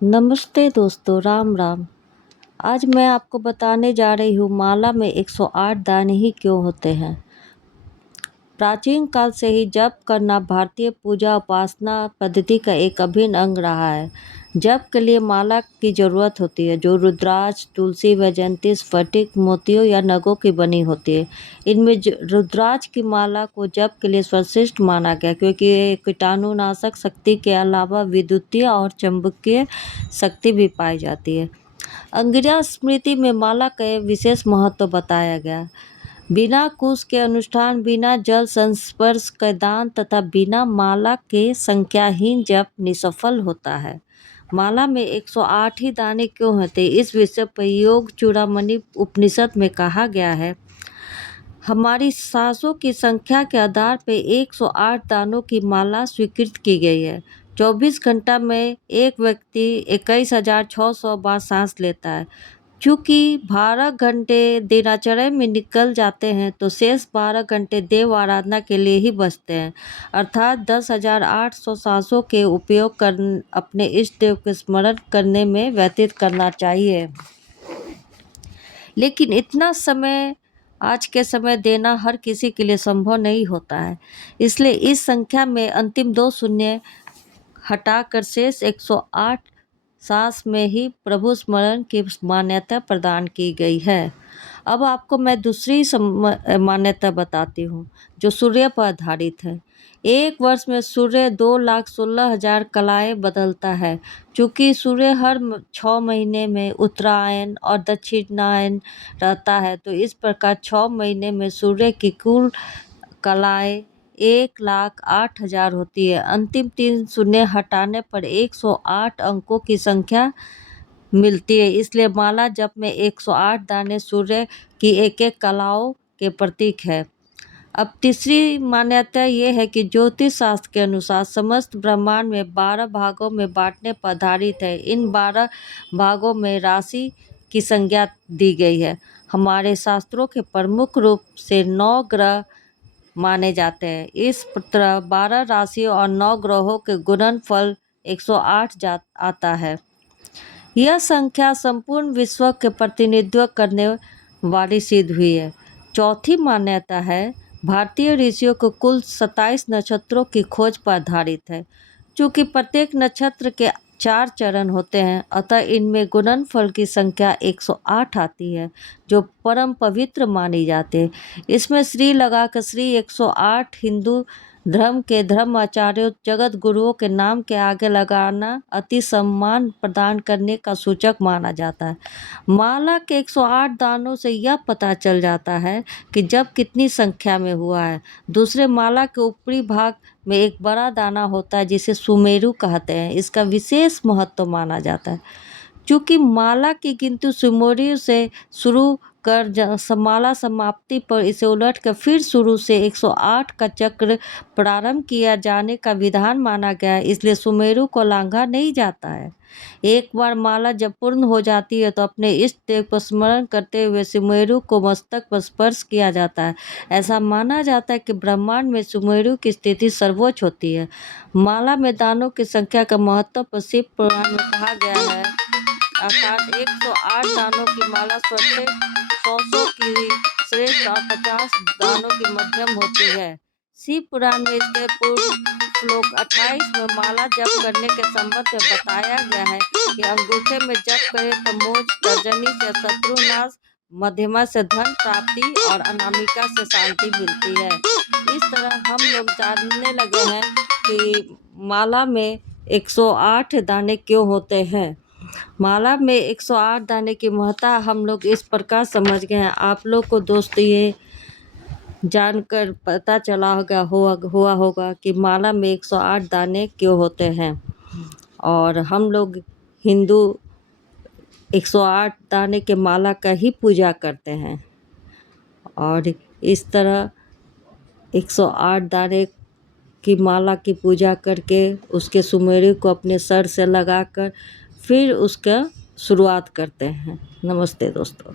नमस्ते दोस्तों, राम राम। आज मैं आपको बताने जा रही हूँ माला में 108 दाने ही क्यों होते हैं। प्राचीन काल से ही जप करना भारतीय पूजा उपासना पद्धति का एक अभिन्न अंग रहा है। जप के लिए माला की जरूरत होती है जो रुद्राक्ष, तुलसी, वैजयंती, स्फटिक, मोतियों या नगों की बनी होती है। इनमें रुद्राक्ष की माला को जप के लिए सर्वश्रेष्ठ माना गया क्योंकि ये कीटाणुनाशक शक्ति के अलावा विद्युतीय और चुंबकीय शक्ति भी पाई जाती है। अंगिरा स्मृति में माला का विशेष महत्व बताया गया। बिना कुश के अनुष्ठान, बिना जल संस्पर्श के दान तथा बिना माला के संख्याहीन जप निष्फल होता है। माला में 108 ही दाने क्यों होते, इस विषय पर योग चूड़ामणि उपनिषद में कहा गया है। हमारी सांसों की संख्या के आधार पर 108 दानों की माला स्वीकृत की गई है। 24 घंटा में एक व्यक्ति 21,600 बार सांस लेता है। चूँकि 12 घंटे दिनचर्या में निकल जाते हैं तो शेष 12 घंटे देव आराधना के लिए ही बचते हैं, अर्थात 10,800 सांसों के उपयोग कर अपने इष्ट देव के स्मरण करने में व्यतीत करना चाहिए। लेकिन इतना समय आज के समय देना हर किसी के लिए संभव नहीं होता है, इसलिए इस संख्या में अंतिम 2 शून्य हटाकर शेष 108 सांस में ही प्रभु स्मरण की मान्यता प्रदान की गई है। अब आपको मैं दूसरी मान्यता बताती हूँ जो सूर्य पर आधारित है। एक वर्ष में सूर्य 2,16,000 कलाएं बदलता है। चूँकि सूर्य हर 6 महीने में उत्तरायण और दक्षिणायन रहता है तो इस प्रकार 6 महीने में सूर्य की कुल कलाएं 1,08,000 होती है। अंतिम 3 शून्य हटाने पर 108 अंकों की संख्या मिलती है, इसलिए माला जप में 108 दाने सूर्य की एक कलाओं के प्रतीक है। अब तीसरी मान्यता ये है कि ज्योतिष शास्त्र के अनुसार समस्त ब्रह्मांड में 12 भागों में बांटने पर आधारित है। इन 12 भागों में राशि की संज्ञा दी गई है। हमारे शास्त्रों के प्रमुख रूप से 9 ग्रह माने जाते हैं। इस तरह 12 राशियों और 9 ग्रहों के गुणनफल 108 आता है। यह संख्या संपूर्ण विश्व के प्रतिनिधित्व करने वाली सिद्ध हुई है। चौथी मान्यता है भारतीय ऋषियों को कुल 27 नक्षत्रों की खोज पर आधारित है। चूँकि प्रत्येक नक्षत्र के 4 चरण होते हैं, अतः इनमें गुणनफल की संख्या 108 आती है जो परम पवित्र मानी जाती है। इसमें श्री लगाकर श्री 108 हिंदू धर्म के धर्माचार्यों, जगत गुरुओं के नाम के आगे लगाना अति सम्मान प्रदान करने का सूचक माना जाता है। माला के 108 दानों से यह पता चल जाता है कि जब कितनी संख्या में हुआ है। दूसरे, माला के ऊपरी भाग में एक बड़ा दाना होता है जिसे सुमेरु कहते हैं। इसका विशेष महत्व माना जाता है। चूँकि माला की गिनती सुमेरु से शुरू कर माला समाप्ति पर इसे उलटकर फिर शुरू से 108 का चक्र प्रारंभ किया जाने का विधान माना गया है, इसलिए सुमेरु को लांघा नहीं जाता है। एक बार माला जब पूर्ण हो जाती है तो अपने इष्ट देव को स्मरण करते हुए सुमेरु को मस्तक पर स्पर्श किया जाता है। ऐसा माना जाता है कि ब्रह्मांड में सुमेरु की स्थिति सर्वोच्च होती है। माला में दानों की संख्या का महत्व पर शिव पुराण में कहा गया है, अर्थात 108 दानों की माला स्वयं 100 की श्रेष्ठ और 50 दानों की मध्यम होती है। शिव पुराण में इसके पूर्व श्लोक 28 में माला जप करने के संबंध में बताया गया है कि अंगूठे में जप करें तो मोक्ष, तर्जनी से शत्रुनाश, मध्यमा से धन प्राप्ति और अनामिका से शांति मिलती है। इस तरह हम लोग जानने लगे हैं कि माला में 108 दाने क्यों होते हैं। माला में 108 दाने की महत्ता हम लोग इस प्रकार समझ गए हैं। आप लोग को दोस्तों ये जानकर पता चला हुआ होगा कि माला में 108 दाने क्यों होते हैं। और हम लोग हिंदू 108 दाने के माला का ही पूजा करते हैं और इस तरह 108 दाने की माला की पूजा करके उसके सुमेरु को अपने सर से लगाकर फिर उसका शुरुआत करते हैं। नमस्ते दोस्तों।